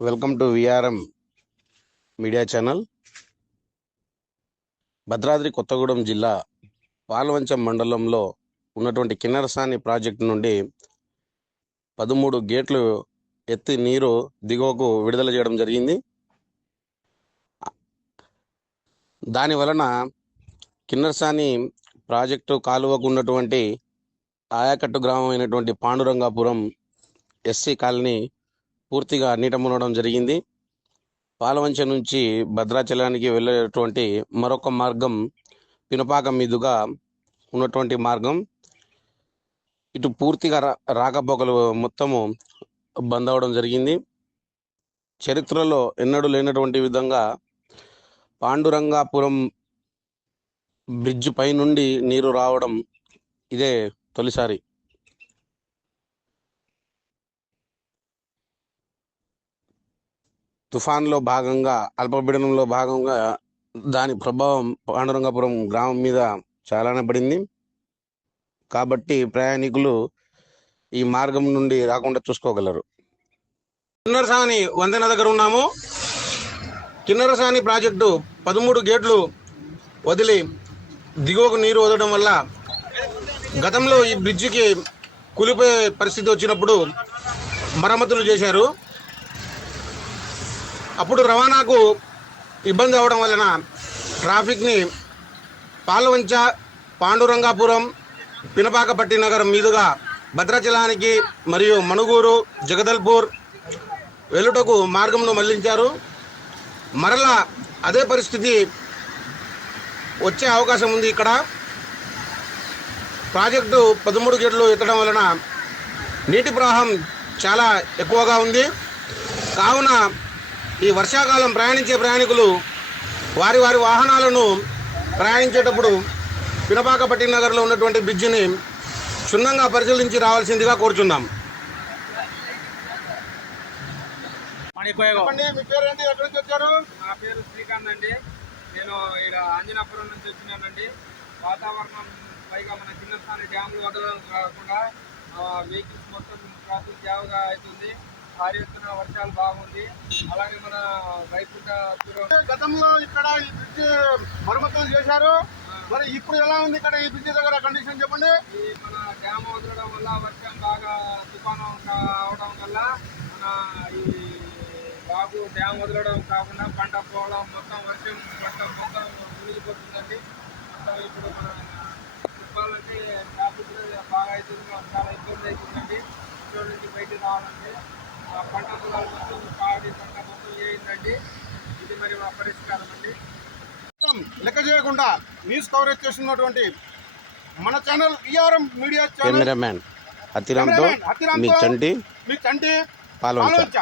Welcome to VRM media channel. Bhadradri Kothagudem జిల్లా పాల్వంచం మండలంలో ఉన్నటువంటి కిన్నరసాని ప్రాజెక్టు నుండి పదమూడు గేట్లు ఎత్తి నీరు దిగువకు విడుదల చేయడం జరిగింది. దాని వలన కిన్నరసాని ప్రాజెక్టు కాలువకు ఉన్నటువంటి ఆయకట్టు గ్రామం అయినటువంటి పాండురంగాపురం ఎస్సీ కాలనీ పూర్తిగా నీట మునగడం జరిగింది. పాలవంచ నుంచి భద్రాచలానికి వెళ్ళేటువంటి మరొక మార్గం పినపాక మీదుగా ఉన్నటువంటి మార్గం. ఇటు పూర్తిగా రా రాకపోకలు మొత్తము బంద్ అవడం జరిగింది. చరిత్రలో ఎన్నడూ లేనటువంటి విధంగా పాండురంగాపురం బ్రిడ్జ్ పై నుండి నీరు రావడం ఇదే తొలిసారి. తుఫాన్లో భాగంగా అల్పపీడనంలో భాగంగా దాని ప్రభావం పాండురంగపురం గ్రామం మీద చాలానే పడింది. కాబట్టి ప్రయాణికులు ఈ మార్గం నుండి రాకుండా చూసుకోగలరు. కిన్నరసాని వందన దగ్గర ఉన్నాము. కిన్నరసాని ప్రాజెక్టు పదమూడు గేట్లు వదిలి దిగువకు నీరు వదలడం వల్ల గతంలో ఈ బ్రిడ్జికి కూలిపోయే పరిస్థితి వచ్చినప్పుడు మరమ్మతులు చేశారు. అప్పుడు రవాణాకు ఇబ్బంది అవడం వలన ట్రాఫిక్ని పాలవంచ పాండురంగాపురం పినపాకపట్టి నగరం మీదుగా భద్రాచలానికి మరియు మణుగూరు జగదల్పూర్ వెలుటకు మార్గంను మళ్ళించారు. మరలా అదే పరిస్థితి వచ్చే అవకాశం ఉంది ఇక్కడ. ప్రాజెక్టు పదమూడు గేట్లు ఎత్తడం వలన నీటి ప్రవాహం చాలా ఎక్కువగా ఉంది. కావున ఈ వర్షాకాలం ప్రయాణించే ప్రయాణికులు వారి వారి వాహనాలను ప్రయాణించేటప్పుడు పినపాకపట్టి నగర్లో ఉన్నటువంటి బ్రిడ్జిని క్షుణ్ణంగా పరిశీలించి రావాల్సిందిగా కోరుచున్నాం. మీ పేరు ఏంటి ఎక్కడి నుంచి వచ్చారు? నా పేరు శ్రీకాంత్ అండి. నేను ఇక్కడ ఆంజనాపురం నుంచి వచ్చినానండి. వాతావరణం పైగా మన చిన్నస్థాని డ్యాములు వదలడం కాకుండా వెహికల్స్ మొత్తం ట్రాఫిక్ జాగ్గా అవుతుంది. భారీ ఎత్తున వర్షాలు బాగుంది. అలాగే మన వైకుంఠ గతంలో ఇక్కడ ఈ బ్రిడ్జ్ మరమ్మతులు చేశారు. మరి ఇప్పుడు ఎలా ఉంది ఇక్కడ ఈ బ్రిడ్జ్ దగ్గర కండిషన్ చెప్పండి? ఈ మన డ్యామ్ వదలడం వల్ల వర్షం బాగా తుఫాను అవడం వల్ల మన ఈ బాగు డ్యామ్ వదలడం కాకుండా పంట పోవడం మొత్తం వర్షం పంట మొత్తం మునిగిపోతుందండి. మొత్తం ఇప్పుడు మన చెప్పాలంటే ట్రాఫిక్ బాగా అవుతుంది చాలా ఇబ్బంది అవుతుందండి. ఇంట్లో నుంచి బయటికి రావాలంటే పంట పొలాలు మొత్తం పాడి పంట మొత్తం చేయిందండి ఇది మరి మా పరిష్కారం అండి. లెక్క చేయకుండా న్యూస్ కవరేజ్ చేస్తున్నటువంటి మన channel VRM media channel cameraman హతిరామ్తో మీ చంటి మీ చంటి పాల్వంచ.